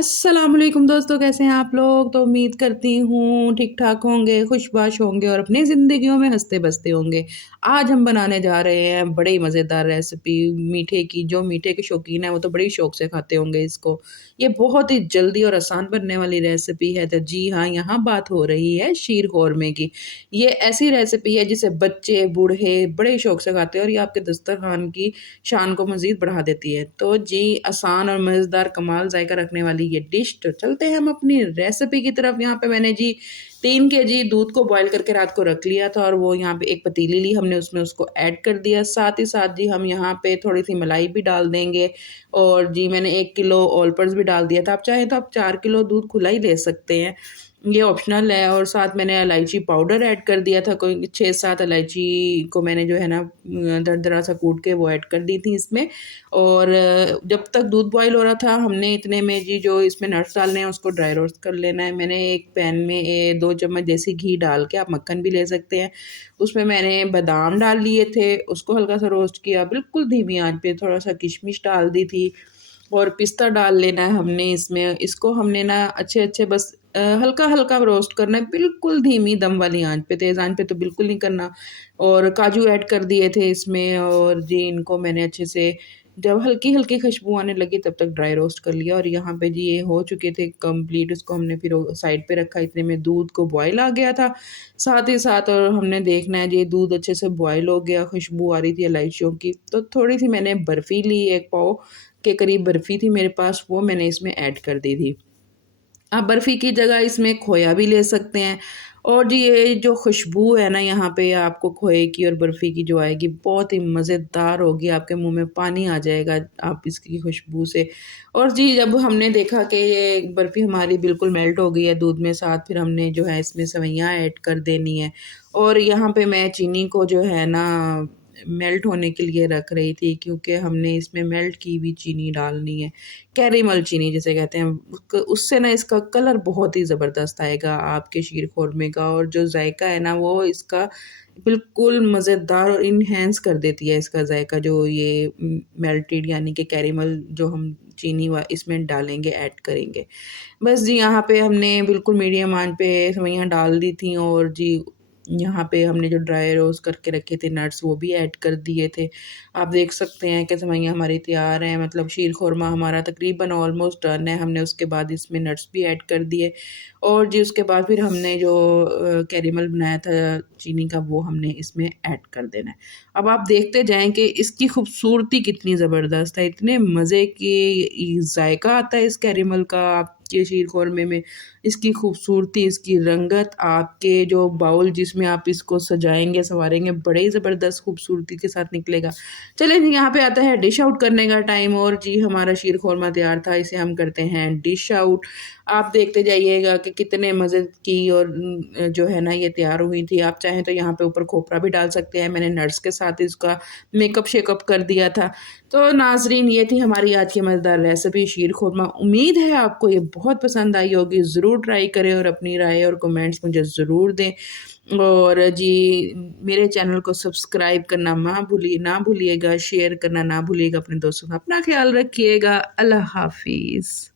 अस्सलाम वालेकुम दोस्तों, कैसे हैं आप लोग। तो उम्मीद करती हूँ ठीक ठाक होंगे, खुशबाश होंगे और अपनी ज़िंदगियों में हंसते बसते होंगे। आज हम बनाने जा रहे हैं बड़ी मज़ेदार रेसिपी मीठे की। जो मीठे के शौकीन हैं वो तो बड़ी शौक से खाते होंगे इसको। ये बहुत ही जल्दी और आसान बनने वाली रेसिपी है। तो जी हाँ, यहाँ बात हो रही है शीर कौरमे की। ये ऐसी रेसिपी है जिसे बच्चे बूढ़े बड़े शौक से खाते हैं और ये आपके दस्तरखान की शान को मज़ीद बढ़ा देती है। तो जी, आसान और मज़ेदार कमाल जायका रखने वाली ये डिश। तो चलते हैं हम अपनी रेसिपी की तरफ। यहाँ पे मैंने जी 3 केजी दूध को बॉयल करके रात को रख लिया था और वो यहाँ पे एक पतीली ली हमने, उसमें उसको ऐड कर दिया। साथ ही साथ जी हम यहाँ पे थोड़ी-सी मलाई भी डाल देंगे और जी मैंने 1 किलो ऑल पर्स भी डाल दिया था। आप चाहें तो आप 4 किलो दूध खुला ही ले सकते हैं। ये ऑप्शनल है। और साथ मैंने इलायची पाउडर ऐड कर दिया था, कोई 6-7 इलायची को मैंने जो है ना दरदरा सा कूट के वो ऐड कर दी थी इसमें। और जब तक दूध बॉयल हो रहा था हमने इतने में जी जो इसमें नट्स डालने हैं उसको ड्राई रोस्ट कर लेना है। मैंने एक पैन में 2 चम्मच देसी घी डाल के, आप मक्खन भी ले सकते हैं, उसमें मैंने बादाम डाल लिए थे, उसको हल्का सा रोस्ट किया बिल्कुल धीमी आंच पे। थोड़ा सा किशमिश डाल दी थी और पिस्ता डाल लेना है हमने इसमें। इसको हमने ना अच्छे-अच्छे बस हल्का-हल्का रोस्ट करना है, बिल्कुल धीमी दम वाली आँच पे, तेज़ आँच पे तो बिल्कुल नहीं करना। और काजू ऐड कर दिए थे इसमें और जी इनको मैंने अच्छे से जब हल्की-हल्की खुशबू आने लगी तब तक ड्राई रोस्ट कर लिया। और यहाँ पे जी ये हो चुके थे कंप्लीट, उसको हमने फिर साइड पे रखा। इतने में दूध को बॉयल आ गया था साथ ही साथ। और हमने देखना है जी दूध अच्छे से बॉयल हो गया, खुशबू आ रही थी इलायचियों की। तो थोड़ी-सी मैंने बर्फ़ी ली, 1 पाव के करीब बर्फ़ी थी मेरे पास, वो मैंने इसमें ऐड कर दी थी। आप बर्फ़ी की जगह इसमें खोया भी ले सकते हैं। और जी ये जो खुशबू है ना यहाँ पे आपको खोए की और बर्फ़ी की जो आएगी, बहुत ही मज़ेदार होगी, आपके मुँह में पानी आ जाएगा आप इसकी खुशबू से। और जी जब हमने देखा कि ये बर्फ़ी हमारी बिल्कुल मेल्ट हो गई है दूध में साथ, फिर हमने जो है इसमें सेवइयाँ ऐड कर देनी है। और यहाँ पे मैं चीनी को जो है ना मेल्ट होने के लिए रख रही थी, क्योंकि हमने इसमें मेल्ट की हुई चीनी डालनी है, कैरेमल चीनी जिसे कहते हैं। उससे ना इसका कलर बहुत ही ज़बरदस्त आएगा आपके शीर खोरमे का, और जो जायका है ना वो इसका बिल्कुल मज़ेदार और इन्हेंस कर देती है इसका जायका, जो ये मेल्टेड यानी कि कैरेमल जो हम चीनी व इसमें डालेंगे, ऐड करेंगे। बस जी यहाँ पे हमने बिल्कुल मीडियम आंच पे सेवइयाँ डाल दी थी और जी यहाँ पे हमने जो ड्राई रोस्ट करके रखे थे नट्स वो भी ऐड कर दिए थे। आप देख सकते हैं कि सेवइयाँ हमारी तैयार हैं, मतलब शीर खोरमा हमारा तकरीबन ऑलमोस्ट डन है। हमने उसके बाद इसमें नट्स भी ऐड कर दिए और जी उसके बाद फिर हमने जो कैरेमल बनाया था चीनी का वो हमने इसमें ऐड कर देना है। अब आप देखते जाएँ कि इसकी खूबसूरती कितनी ज़बरदस्त है, इतने मज़े की जायका आता है इस कैरेमल का आपके शीर खोरमे में। इसकी खूबसूरती, इसकी रंगत, आपके जो बाउल जिसमें आप इसको सजाएँगे, सँवारेंगे, बड़े ही ज़बरदस्त खूबसूरती के साथ निकलेगा। चलें जी, यहाँ पे आता है डिश आउट करने का टाइम। और जी हमारा शीर खोरमा तैयार था, इसे हम करते हैं डिश आउट। आप देखते जाइएगा कि कितने मज़े की और जो है ना ये तैयार हुई थी। आप चाहें तो यहाँ पे ऊपर खोपरा भी डाल सकते हैं, मैंने नट्स के साथ इसका मेकअप शेकअप कर दिया था। तो नाज़रीन, ये थी हमारी आज की मज़ेदार रेसिपी शीर खोरमा। उम्मीद है आपको ये बहुत पसंद आई होगी। ज़रूर ट्राई करें और अपनी राय और कमेंट्स मुझे ज़रूर दें। और जी मेरे चैनल को सब्सक्राइब करना ना भूलिएगा, शेयर करना ना भूलिएगा अपने दोस्तों का। अपना ख़्याल रखिएगा। अल्लाह हाफ़िज़।